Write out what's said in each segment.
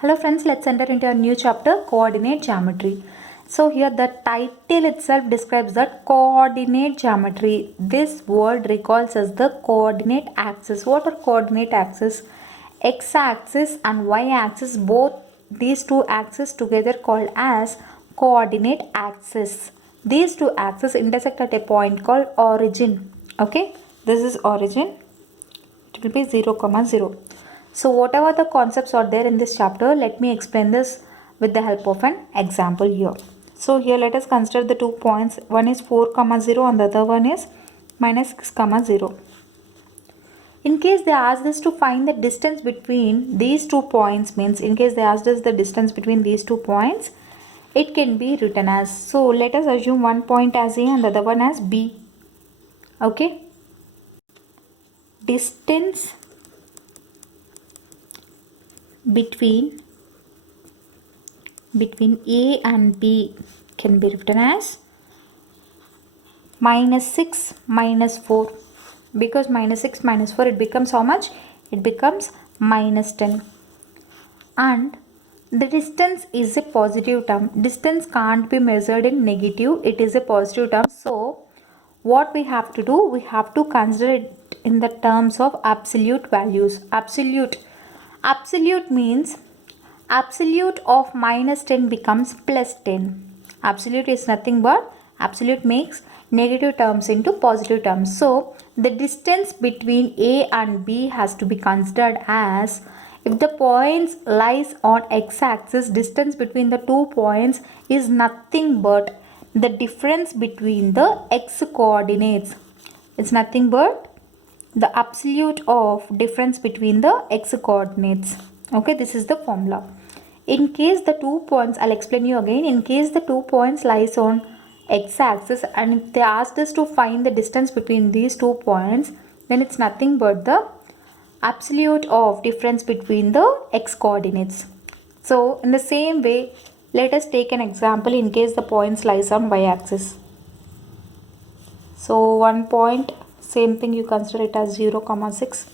Hello friends, let's enter into a new chapter, coordinate geometry. So here the title itself describes that coordinate geometry. This word recalls as the coordinate axis. What are coordinate axis? X-axis and Y-axis, both these two axes together called as coordinate axis. These two axes intersect at a point called origin. Okay, this is origin. It will be 0, 0. So whatever the concepts are there in this chapter, let me explain this with the help of an example here. So here let us consider the 2 points. One is 4, 0 and the other one is minus 6, 0. In case they asked us to find the distance between these 2 points, means in case they asked us the distance between these 2 points, it can be written as, so let us assume one point as A and the other one as B. Okay. Distance between A and B can be written as minus 6 minus 4, because minus 6 minus 4 it becomes how much? It becomes minus 10, and the distance is a positive term. Distance can't be measured in negative, it is a positive term. So what we have to do, we have to consider it in the terms of absolute values. Absolute means absolute of minus 10 becomes plus 10. Absolute is nothing but absolute makes negative terms into positive terms. So the distance between A and B has to be considered as, if the points lies on x-axis, distance between the 2 points is nothing but the difference between the x coordinates. It's nothing but the absolute of difference between the x coordinates. Okay, this is the formula. In case the 2 points, I'll explain you again. In case the 2 points lies on x-axis and if they asked us to find the distance between these 2 points, then it's nothing but the absolute of difference between the x coordinates. So in the same way, let us take an example in case the points lies on y-axis. So one point, same thing, you consider it as 0, 6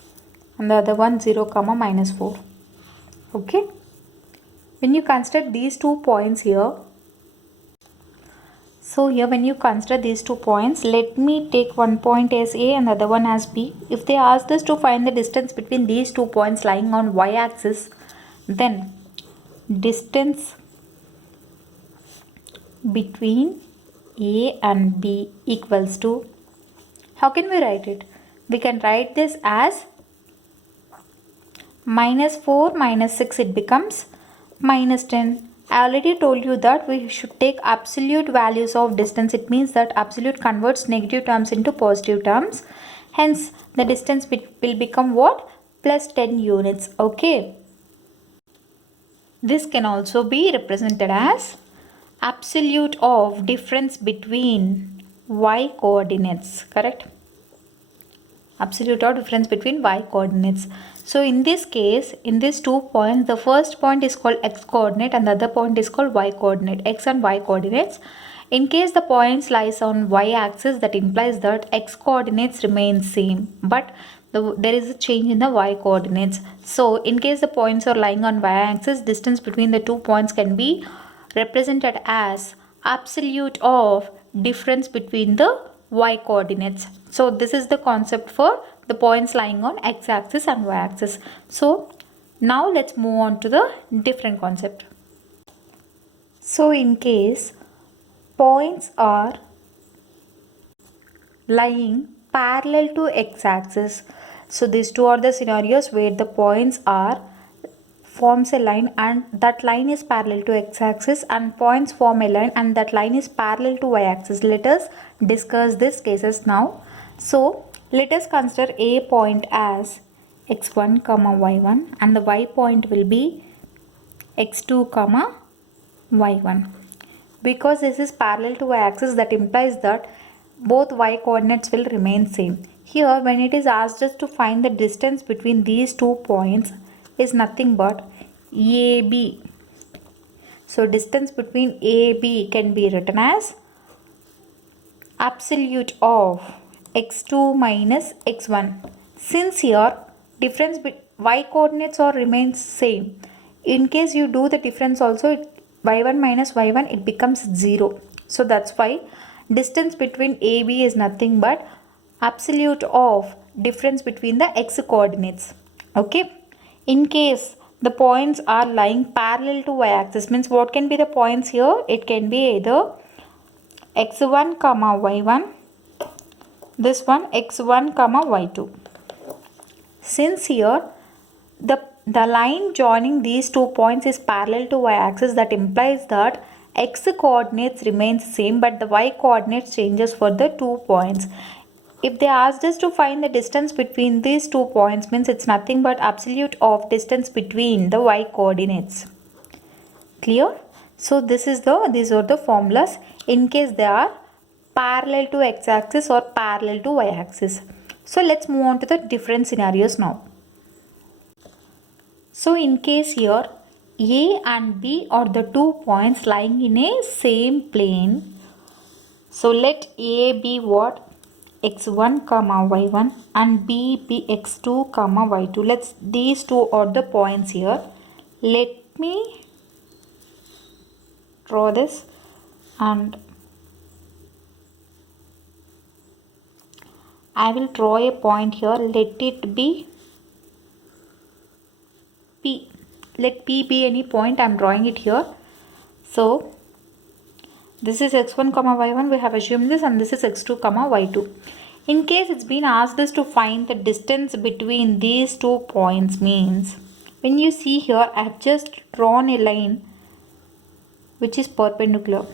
and the other one 0, minus 4. Okay. When you consider these 2 points here, so here when you consider these 2 points, let me take one point as A and the other one as B. If they asked us to find the distance between these 2 points lying on y-axis, then distance between A and B equals to, how can we write it? We can write this as minus 4 minus 6, it becomes minus 10. I already told you that we should take absolute values of distance. It means that absolute converts negative terms into positive terms. Hence, the distance will become what? Plus 10 units. Okay. This can also be represented as absolute of difference between y coordinates. Correct? Absolute of difference between y coordinates. So in this case, in these 2 points, the first point is called x coordinate and the other point is called y coordinate, x and y coordinates. In case the points lies on y axis, that implies that x coordinates remain same, but there is a change in the y coordinates. So in case the points are lying on y axis, distance between the 2 points can be represented as absolute of difference between the y coordinates. So this is the concept for the points lying on x-axis and y-axis. So now let's move on to the different concept. So in case points are lying parallel to x-axis, so these two are the scenarios where the points are forms a line and that line is parallel to x-axis, and points form a line and that line is parallel to y-axis. Let us discuss these cases now. So let us consider A point as x1, y1 and the y point will be x2, y1. Because this is parallel to y-axis, that implies that both y coordinates will remain same. Here when it is asked us to find the distance between these 2 points is nothing but AB. So distance between AB can be written as absolute of x2 minus x1. Since here difference y coordinates are remains same, In case you do the difference also, y1 minus y1, it becomes 0. So that's why distance between AB is nothing but absolute of difference between the x coordinates. Okay. In case the points are lying parallel to y-axis, means what can be the points here? It can be either x1 comma y1, this one x1 comma y2. Since here the line joining these 2 points is parallel to y-axis, that implies that x coordinates remains same but the y coordinates changes for the 2 points. If they asked us to find the distance between these 2 points, means it's nothing but absolute of distance between the y coordinates. Clear? So these are the formulas in case they are parallel to x-axis or parallel to y-axis. So let's move on to the different scenarios now. So in case here A and B are the 2 points lying in a same plane. So let A be what? x1 comma y1 and B be x2 comma y2. These two are the points here. Let me draw this and I will draw a point here. Let it be P. Let P be any point. I am drawing it here. So this is x1 comma y1, we have assumed this, and this is x2 comma y2. In case it's been asked us to find the distance between these 2 points, means when you see here I have just drawn a line which is perpendicular,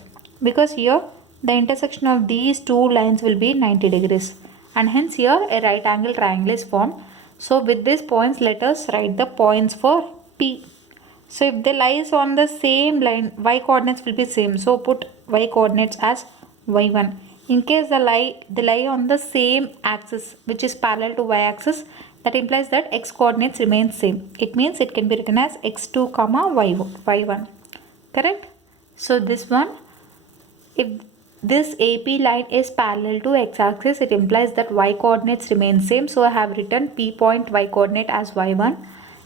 because here the intersection of these 2 lines will be 90 degrees and hence here a right angle triangle is formed. So with these points, let us write the points for P. So if they lies on the same line, y coordinates will be same. So put y coordinates as y1. In case they lie on the same axis which is parallel to y axis, that implies that x coordinates remain same. It means it can be written as x2 comma y1. Correct? So this one, if this AP line is parallel to x-axis, it implies that y coordinates remain same. So I have written P point y coordinate as y1.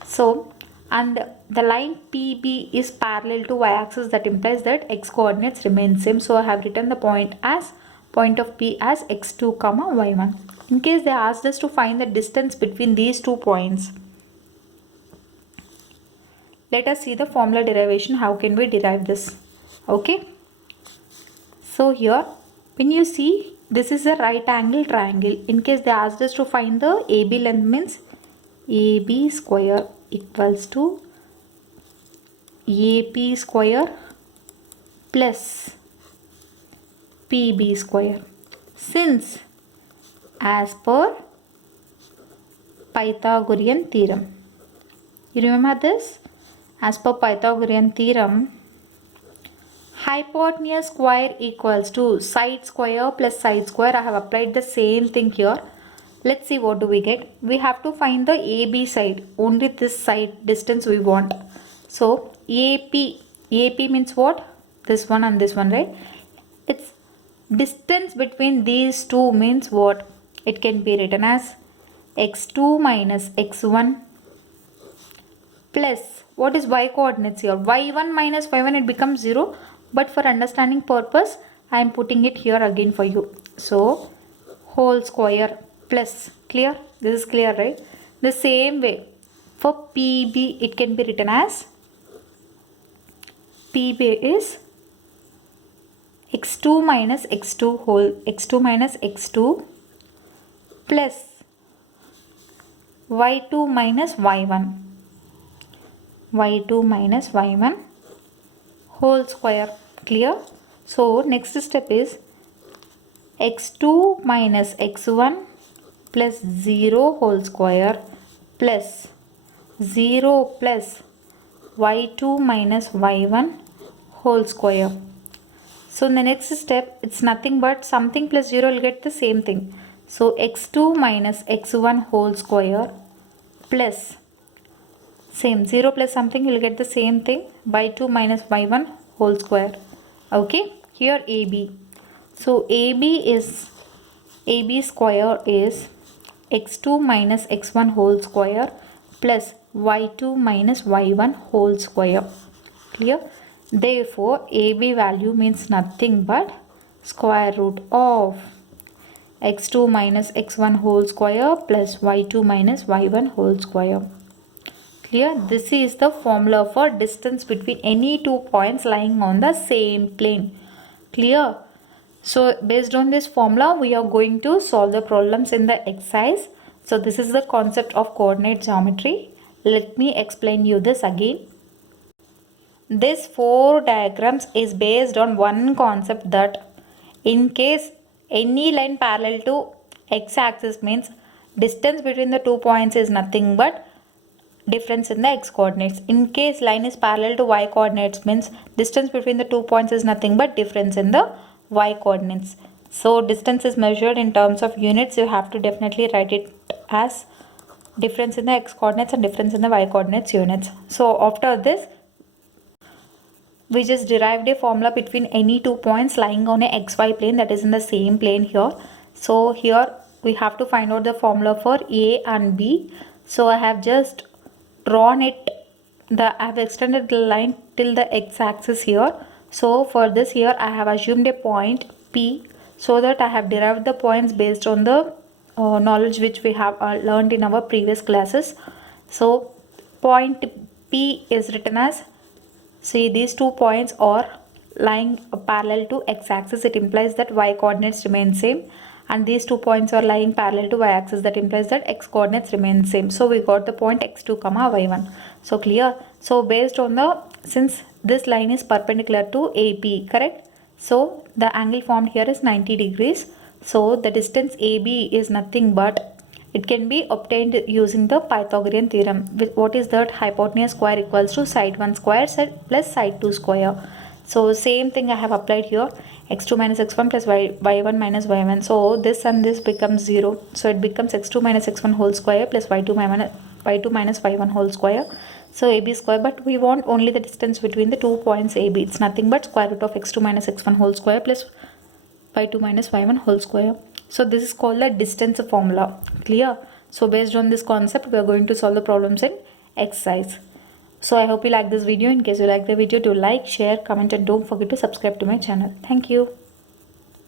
So and the line PB is parallel to y-axis, that implies that x coordinates remain same. So I have written the point of P as x2 comma y1. In case they asked us to find the distance between these 2 points, let us see the formula derivation. How can we derive this? Okay. So here when you see, this is a right angle triangle. In case they asked us to find the AB length, means AB square equals to AP square plus PB square. Since as per Pythagorean theorem, you remember this? As per Pythagorean theorem, hypotenuse square equals to side square plus side square. I have applied the same thing here. Let's see what do we get. We have to find the AB side, only this side distance we want. So AP means what? This one and this one, right? It's distance between these two, means what? It can be written as x2 minus x1 plus, what is y coordinates here? y1 minus y1, it becomes 0. But for understanding purpose, I am putting it here again for you. So whole square plus, clear? This is clear, right? The same way for PB, it can be written as PB is x2 minus x2 plus y2 minus y1 whole square. Clear? So next step is x2 minus x1 plus 0 whole square plus 0 plus y2 minus y1 whole square. So in the next step, it's nothing but something plus 0 will get the same thing. So x2 minus x1 whole square plus same 0 plus something, you will get the same thing, y2 minus y1 whole square. Okay, here AB. So AB square is x2 minus x1 whole square plus y2 minus y1 whole square. Clear? Therefore, AB value means nothing but square root of x2 minus x1 whole square plus y2 minus y1 whole square. Clear? This is the formula for distance between any two points lying on the same plane. Clear? So based on this formula, we are going to solve the problems in the exercise. So this is the concept of coordinate geometry. Let me explain you this again. This four diagrams is based on one concept, that in case any line parallel to x-axis means distance between the 2 points is nothing but difference in the x coordinates. In case line is parallel to y coordinates means distance between the 2 points is nothing but difference in the y coordinates. So distance is measured in terms of units. You have to definitely write it as difference in the x coordinates and difference in the y coordinates units. So after this, we just derived a formula between any 2 points lying on a xy plane, that is in the same plane here. So here we have to find out the formula for A and B. So I have just drawn it, I have extended the line till the x-axis here. So for this here I have assumed a point P, so that I have derived the points based on the knowledge which we have learned in our previous classes. So point P is written as, see, these 2 points are lying parallel to x-axis. It implies that y coordinates remain same, and these 2 points are lying parallel to y-axis. That implies that x coordinates remain same. So we got the point x2 comma y1. So clear? So based on the, since this line is perpendicular to AP, correct? So the angle formed here is 90 degrees. So the distance AB is nothing but, it can be obtained using the Pythagorean theorem. What is that? Hypotenuse square equals to side 1 square plus side 2 square. So same thing I have applied here. X2 minus x1 plus y1 minus y1. So this and this becomes 0. So it becomes x2 minus x1 whole square plus y2 minus y1 whole square. So AB square, but we want only the distance between the 2 points AB. It's nothing but square root of x2 minus x1 whole square plus y2 minus y1 whole square. So this is called the distance formula. Clear? So based on this concept, we are going to solve the problems in exercise. So I hope you like this video. In case you like the video, do like, share, comment, and don't forget to subscribe to my channel. Thank you.